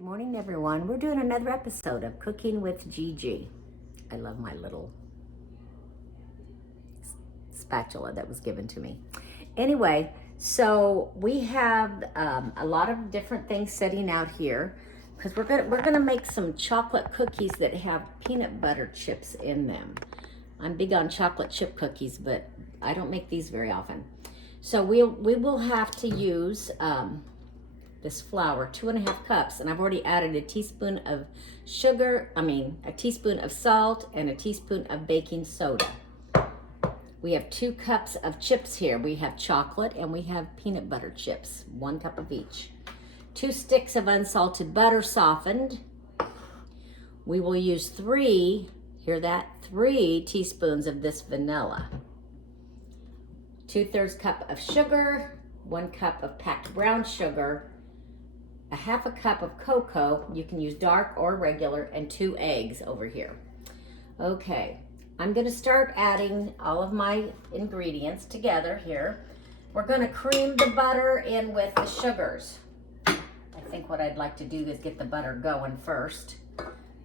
Good morning, everyone. We're doing another episode of Cooking with Gigi. I love my little spatula that was given to me. Anyway, so we have a lot of different things sitting out here because we're gonna make some chocolate cookies that have peanut butter chips in them. I'm big on chocolate chip cookies, but I don't make these very often. So we will have to use this flour, 2.5 cups, and I've already added a teaspoon of a teaspoon of salt and a teaspoon of baking soda. We have 2 cups of chips here. We have chocolate and we have peanut butter chips, 1 cup of each. 2 sticks of unsalted butter softened. We will use 3 teaspoons of this vanilla. 2/3 cup of sugar, 1 cup of packed brown sugar, 1/2 cup of cocoa, you can use dark or regular, and 2 eggs over here. Okay, I'm gonna start adding all of my ingredients together here. We're gonna cream the butter in with the sugars. I think what I'd like to do is get the butter going first.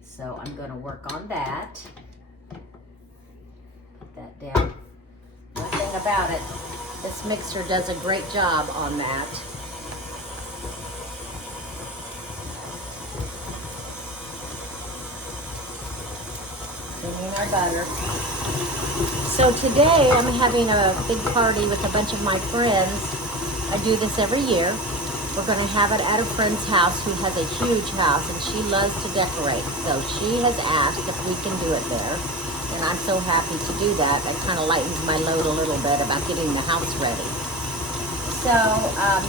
So I'm gonna work on that. Put that down. One thing about it, this mixer does a great job on that. Our butter. So today I'm having a big party with a bunch of my friends. I do this every year. We're going to have it at a friend's house who has a huge house and she loves to decorate. So she has asked if we can do it there. And I'm so happy to do that. That kind of lightens my load a little bit about getting the house ready. So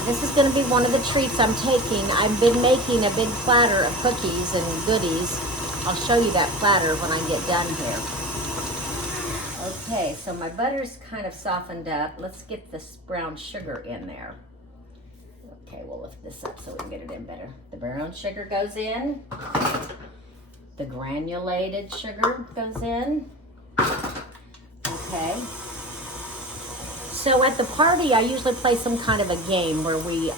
this is going to be one of the treats I'm taking. I've been making a big platter of cookies and goodies. I'll show you that platter when I get done here. Okay, so my butter's kind of softened up. Let's get this brown sugar in there. Okay, we'll lift this up so we can get it in better. The brown sugar goes in. The granulated sugar goes in. Okay. So at the party, I usually play some kind of a game where we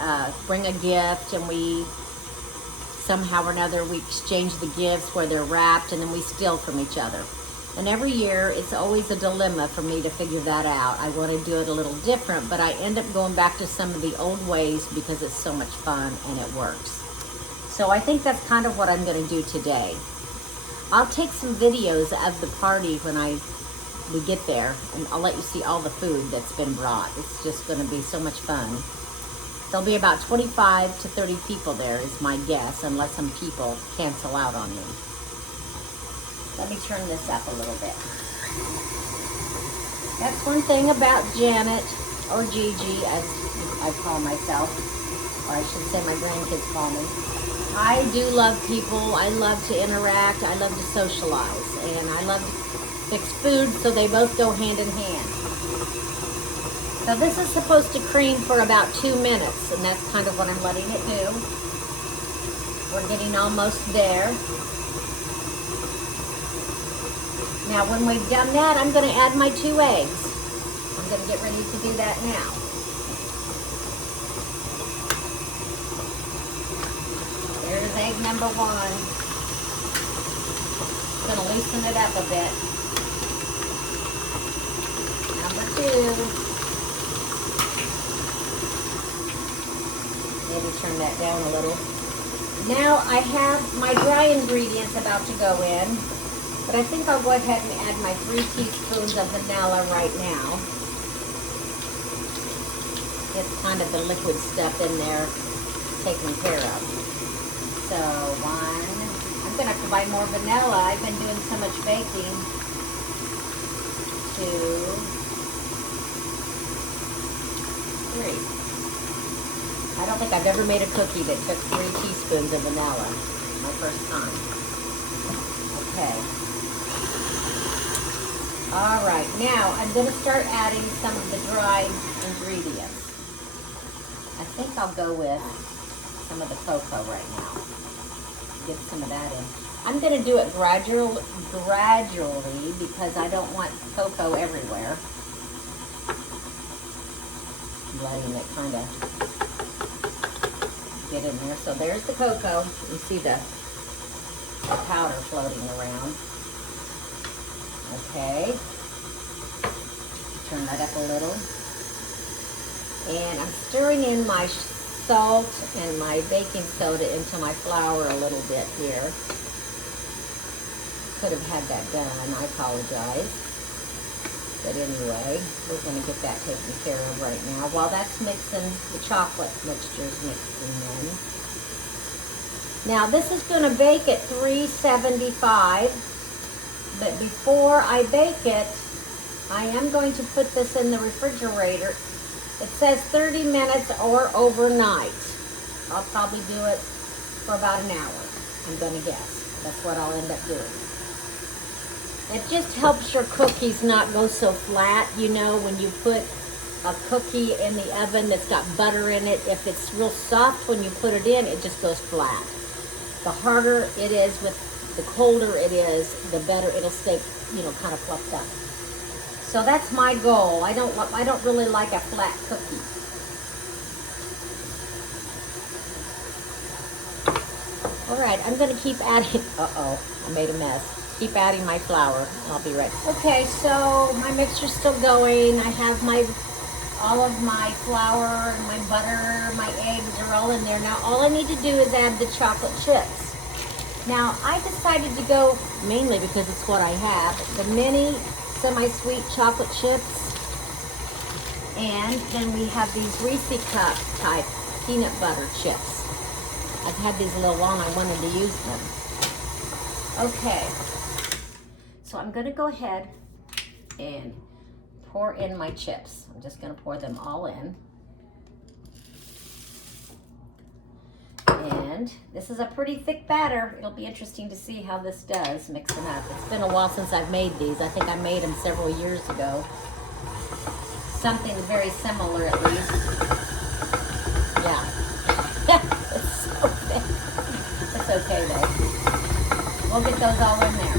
bring a gift and we somehow or another we exchange the gifts where they're wrapped and then we steal from each other. And every year it's always a dilemma for me to figure that out. I want to do it a little different, but I end up going back to some of the old ways because it's so much fun and it works. So I think that's kind of what I'm going to do today. I'll take some videos of the party when we get there, and I'll let you see all the food that's been brought. It's just going to be so much fun. There'll be about 25 to 30 people there is my guess, unless some people cancel out on me. Let me turn this up a little bit. That's one thing about Janet, or Gigi, as I call myself, or I should say my grandkids call me. I do love people. I love to interact. I love to socialize. And I love to fix food, so they both go hand in hand. So this is supposed to cream for about 2 minutes, and that's kind of what I'm letting it do. We're getting almost there. Now when we've done that, I'm going to add my 2 eggs. I'm going to get ready to do that now. There's egg number 1. I'm going to loosen it up a bit. Number 2. Maybe turn that down a little. Now I have my dry ingredients about to go in, but I think I'll go ahead and add my 3 teaspoons of vanilla right now. Get kind of the liquid stuff in there taken care of. So 1, I'm going to have to buy more vanilla. I've been doing so much baking. 2, 3. I don't think I've ever made a cookie that took 3 teaspoons of vanilla. My first time. Okay. All right, now I'm going to start adding some of the dried ingredients. I think I'll go with some of the cocoa right now. Get some of that in. I'm going to do it gradually because I don't want cocoa everywhere. I'm letting it kind of get in there. So there's the cocoa. You see the powder floating around. Okay. Turn that up a little. And I'm stirring in my salt and my baking soda into my flour a little bit here. Could have had that done, I apologize. But anyway, we're going to get that taken care of right now. While that's mixing, the chocolate mixture is mixing in. Now this is going to bake at 375, but before I bake it, I am going to put this in the refrigerator. It says 30 minutes or overnight. I'll probably do it for about an hour, I'm going to guess. That's what I'll end up doing. It just helps your cookies not go so flat. You know, when you put a cookie in the oven that's got butter in it, if it's real soft when you put it in, it just goes flat. The harder it is, the colder it is, the better it'll stay, you know, kind of fluffed up. So that's my goal. I don't really like a flat cookie. All right, I'm going to keep adding. Uh-oh, I made a mess. Keep adding my flour. I'll be right. Okay, so my mixture's still going. I have all of my flour, my butter, my eggs are all in there. Now all I need to do is add the chocolate chips. Now I decided to go mainly because it's what I have, the mini semi-sweet chocolate chips. And then we have these Reese cup type peanut butter chips. I've had these a little while and I wanted to use them. Okay, so I'm gonna go ahead and pour in my chips. I'm just gonna pour them all in. And this is a pretty thick batter. It'll be interesting to see how this does mixing up. It's been a while since I've made these. I think I made them several years ago. Something very similar at least. Yeah. It's so thick. It's okay though. We'll get those all in there.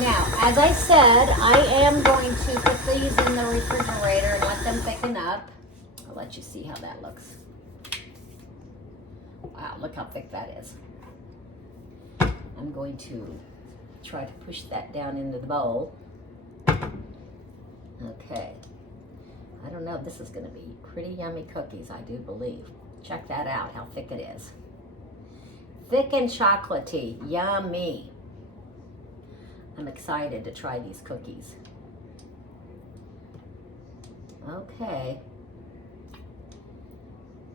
Now, as I said, I am going to put these in the refrigerator and let them thicken up. I'll let you see how that looks. Wow, look how thick that is. I'm going to try to push that down into the bowl. Okay. I don't know, this is going to be pretty yummy cookies, I do believe. Check that out, how thick it is. Thick and chocolatey, yummy. I'm excited to try these cookies. Okay.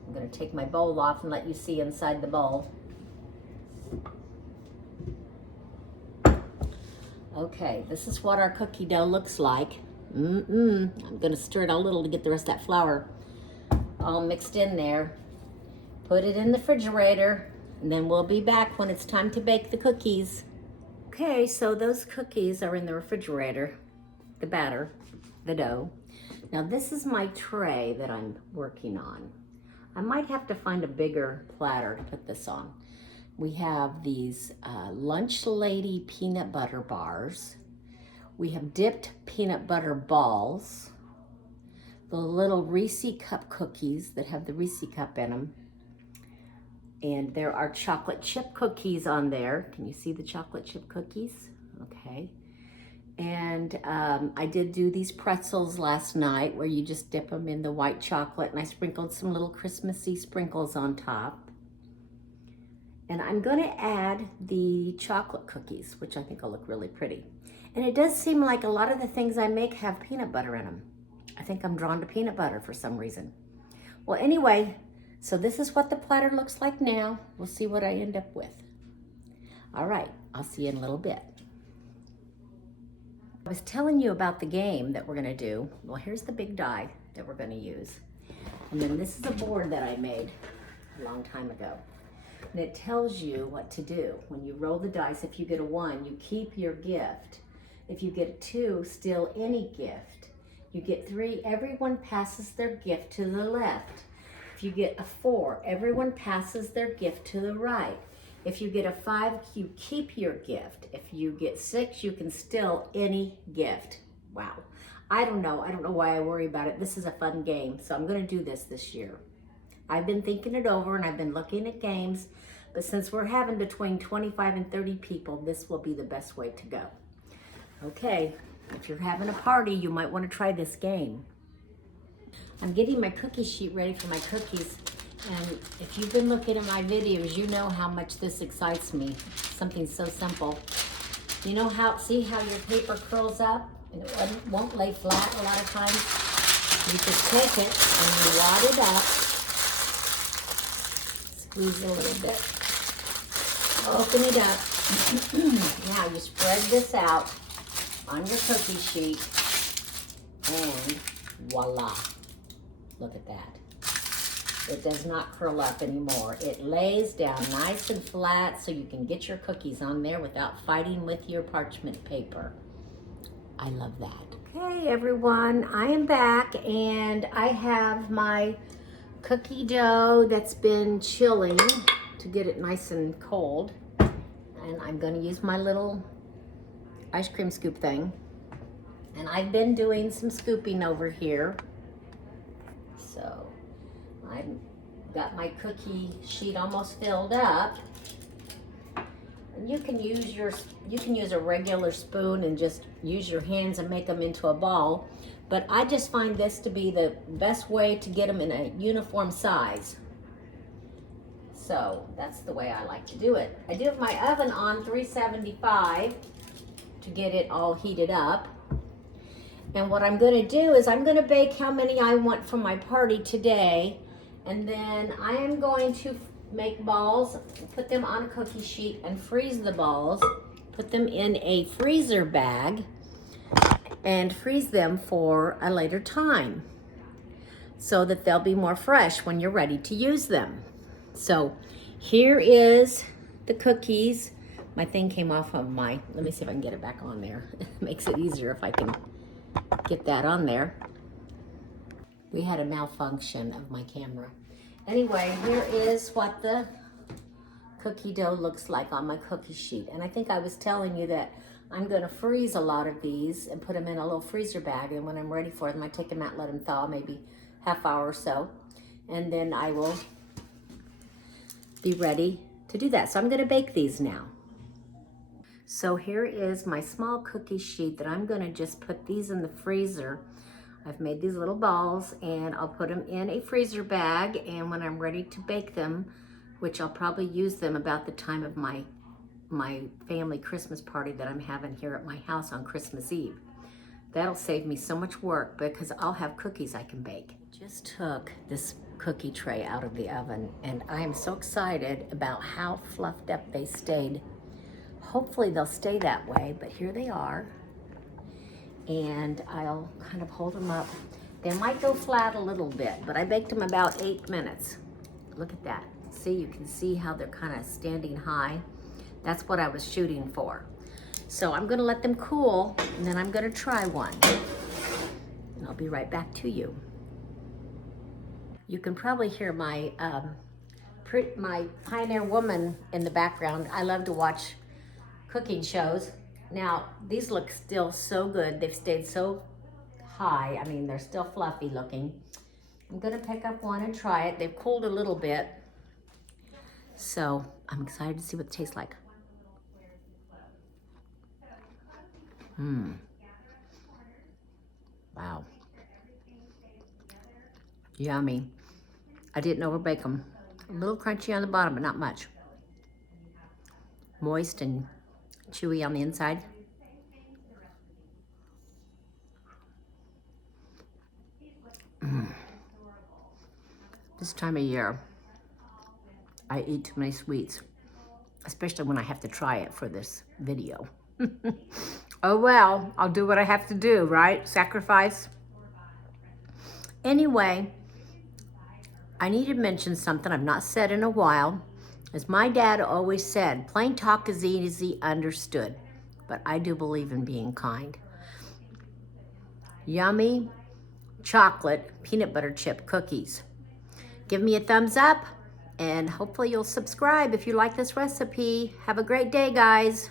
I'm going to take my bowl off and let you see inside the bowl. Okay, this is what our cookie dough looks like. I'm going to stir it a little to get the rest of that flour all mixed in there. Put it in the refrigerator, and then we'll be back when it's time to bake the cookies. Okay, so those cookies are in the refrigerator, the batter, the dough. Now this is my tray that I'm working on. I might have to find a bigger platter to put this on. We have these Lunch Lady peanut butter bars. We have dipped peanut butter balls. The little Reese cup cookies that have the Reese cup in them. And there are chocolate chip cookies on there. Can you see the chocolate chip cookies? Okay. And I did do these pretzels last night where you just dip them in the white chocolate, and I sprinkled some little Christmassy sprinkles on top. And I'm gonna add the chocolate cookies, which I think will look really pretty. And it does seem like a lot of the things I make have peanut butter in them. I think I'm drawn to peanut butter for some reason. Well, anyway, so this is what the platter looks like now. We'll see what I end up with. All right, I'll see you in a little bit. I was telling you about the game that we're gonna do. Well, here's the big die that we're gonna use. And then this is a board that I made a long time ago. And it tells you what to do. When you roll the dice, if you get a 1, you keep your gift. If you get a 2, still any gift. You get 3, everyone passes their gift to the left. If you get a 4, everyone passes their gift to the right. If you get a 5, you keep your gift. If you get 6, you can still any gift. Wow. I don't know why I worry about it. This is a fun game, so I'm gonna do this year. I've been thinking it over and I've been looking at games, but since we're having between 25 and 30 people, this will be the best way to go. Okay, if you're having a party, you might want to try this game. I'm getting my cookie sheet ready for my cookies, and if you've been looking at my videos, you know how much this excites me. Something so simple. You know how, see how your paper curls up and it won't lay flat a lot of times? You just take it and you wad it up, squeeze it a little bit, open it up. Now you spread this out on your cookie sheet and voila. Look at that. It does not curl up anymore. It lays down nice and flat so you can get your cookies on there without fighting with your parchment paper. I love that. Okay, everyone, I am back and I have my cookie dough that's been chilling to get it nice and cold. And I'm going to use my little ice cream scoop thing. And I've been doing some scooping over here. So I've got my cookie sheet almost filled up. And you can use a regular spoon and just use your hands and make them into a ball. But I just find this to be the best way to get them in a uniform size. So that's the way I like to do it. I do have my oven on 375 to get it all heated up. And what I'm going to do is I'm going to bake how many I want for my party today. And then I am going to make balls, put them on a cookie sheet and freeze the balls. Put them in a freezer bag and freeze them for a later time so that they'll be more fresh when you're ready to use them. So here is the cookies. My thing came off of let me see if I can get it back on there. It makes it easier if I can get that on there. We had a malfunction of my camera. Anyway, here is what the cookie dough looks like on my cookie sheet. And I think I was telling you that I'm going to freeze a lot of these and put them in a little freezer bag. And when I'm ready for them, I take them out, let them thaw, maybe half hour or so. And then I will be ready to do that. So I'm going to bake these now. So here is my small cookie sheet that I'm going to just put these in the freezer. I've made these little balls and I'll put them in a freezer bag, and when I'm ready to bake them, which I'll probably use them about the time of my family Christmas party that I'm having here at my house on Christmas Eve. That'll save me so much work because I'll have cookies I can bake. Just took this cookie tray out of the oven and I am so excited about how fluffed up they stayed. Hopefully they'll stay that way, but here they are. And I'll kind of hold them up. They might go flat a little bit, but I baked them about 8 minutes. Look at that. See, you can see how they're kind of standing high. That's what I was shooting for. So I'm gonna let them cool, and then I'm gonna try one. And I'll be right back to you. You can probably hear my Pioneer Woman in the background. I love to watch cooking shows. Now, these look still so good. They've stayed so high. I mean, they're still fluffy looking. I'm gonna pick up one and try it. They've cooled a little bit. So I'm excited to see what it tastes like. Wow. Yummy. I didn't overbake them. A little crunchy on the bottom, but not much. Moist and chewy on the inside. This time of year, I eat too many sweets, especially when I have to try it for this video. Oh well, I'll do what I have to do, right? Sacrifice. Anyway, I need to mention something I've not said in a while. As my dad always said, plain talk is easy understood, but I do believe in being kind. Yummy chocolate peanut butter chip cookies. Give me a thumbs up, and hopefully you'll subscribe if you like this recipe. Have a great day, guys.